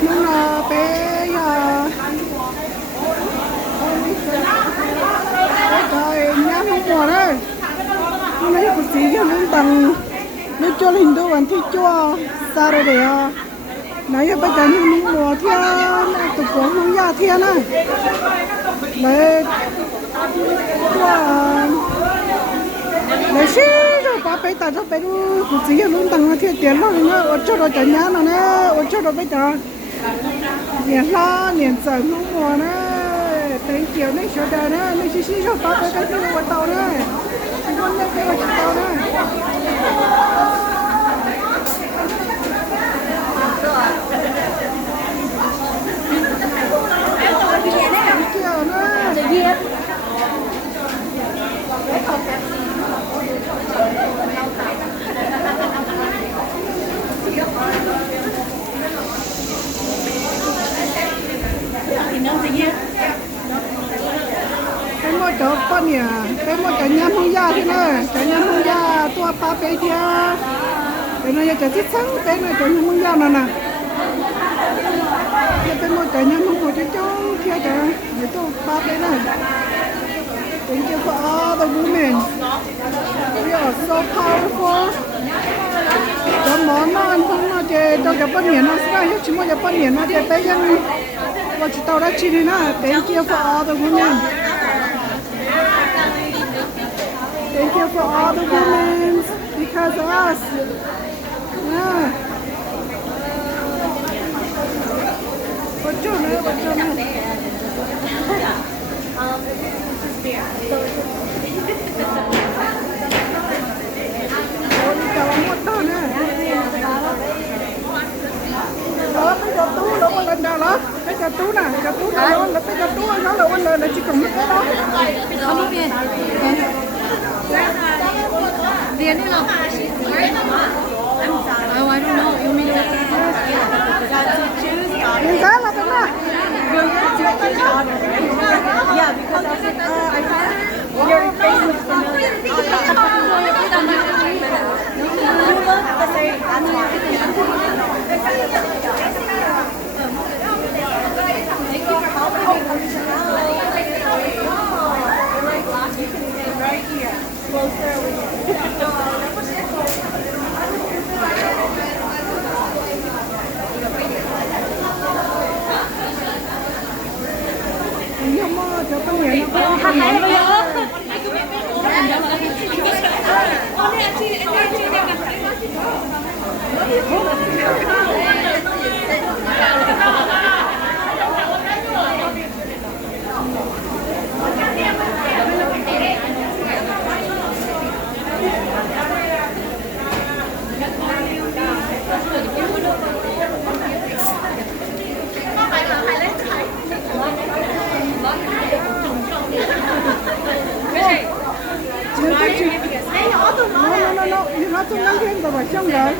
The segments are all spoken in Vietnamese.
nhưng là bé trời nhá không mùa đấy hôm nay có gì cho nên bằng nó cho hình đồ ăn thịt chua sao rồi để nãy giờ bây giờ những mùa thiên tụi con không ra thiên này để để xí rồi bà bây giờ bây giờ có gì luôn bằng thiên tiền lo nữa ở chỗ đó chẳng nhá nó nè ở chỗ đó bây giờ niệm lo niệm sợ không mùa nè tiền chiều này số đời nè này xí rồi bà bây giờ cái gì ở tàu nè con này cái ở tàu nè cái môi chỗ con nhỉ cái môi chỗ nhám không ra thế này chỗ nhám không ra tua ba bé kia cái này chỗ thích sáng cái này chỗ nhám không ra nè nè cái môi chỗ nhám không có chỗ chỗ kia chỗ người tua ba bé này thank you for all the women we are so powerful cho món nó ăn không nó chơi cho cái bánh nhện nó sẽ hết chỉ mua cái bánh nhện nó chơi bé dân và chỉ tao đã chỉ đi nè thank you for all the women thank you for all the women because of us yeah what you know đó cái cà tú nó có lên đâu đó cái cà tú nè cà tú nó là cái cà tú nó là quên là chỉ cần cái đó không biết tiền đi nào oh I don't know you mean that tiền giá là cái nào yeah because I found your face was familiar you look the same that's thank you for helping me you can stand right here closer with nhưng mà cho con nhện nó không ngon bây giờ no, you're not too young to go trong đấy.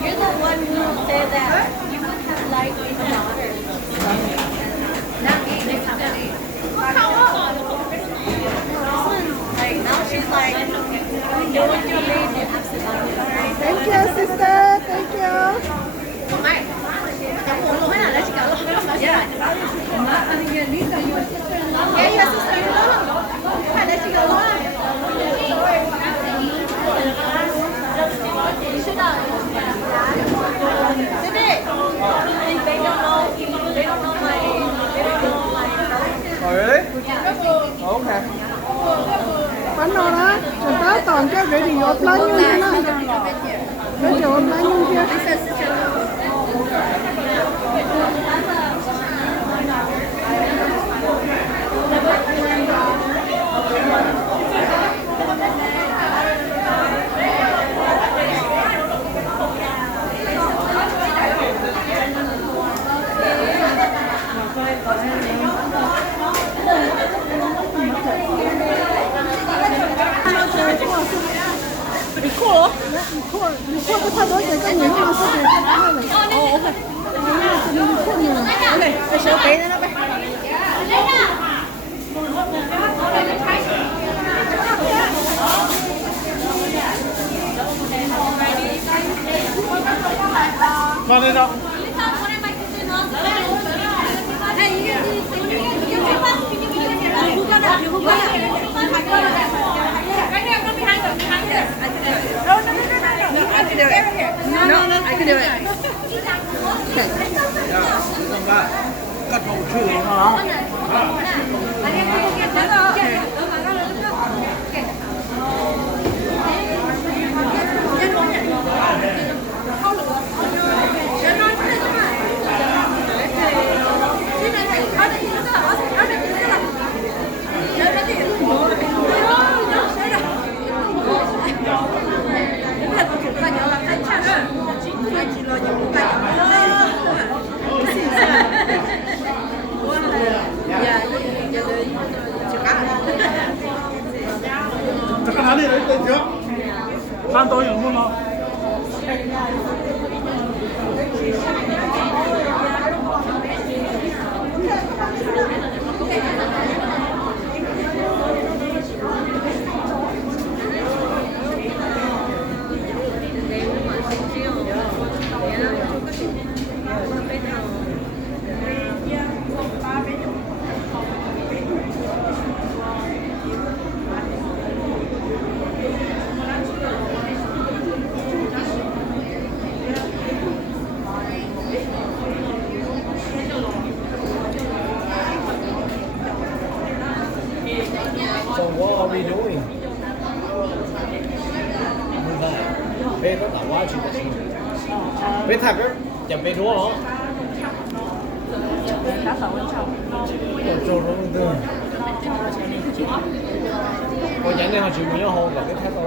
You're the one who said that you would have liked me to daughter. Not me, next time. Like now she's like, you know what you made me absolutely. Thank you, sister. Thank you. Yeah, your sister-in-law. Phải đây chị gấu á. They don't know my. Oh, really? Oh, okay. Bánh nào đó, chúng ta toàn cái để đi góp lá nhung thế này. Để góp lá nhung kia. Cô có thay đổi cái gì không? Ồ, ok. Để sửa bị nó bé. 这个哪里人在这？看导演吗？So what are we doing? ไปก็แต่ว่าชิบะชิไปถ่ายก็อย่าไปรู้หรอ要做龙的我演的好像没有好吧，你睇到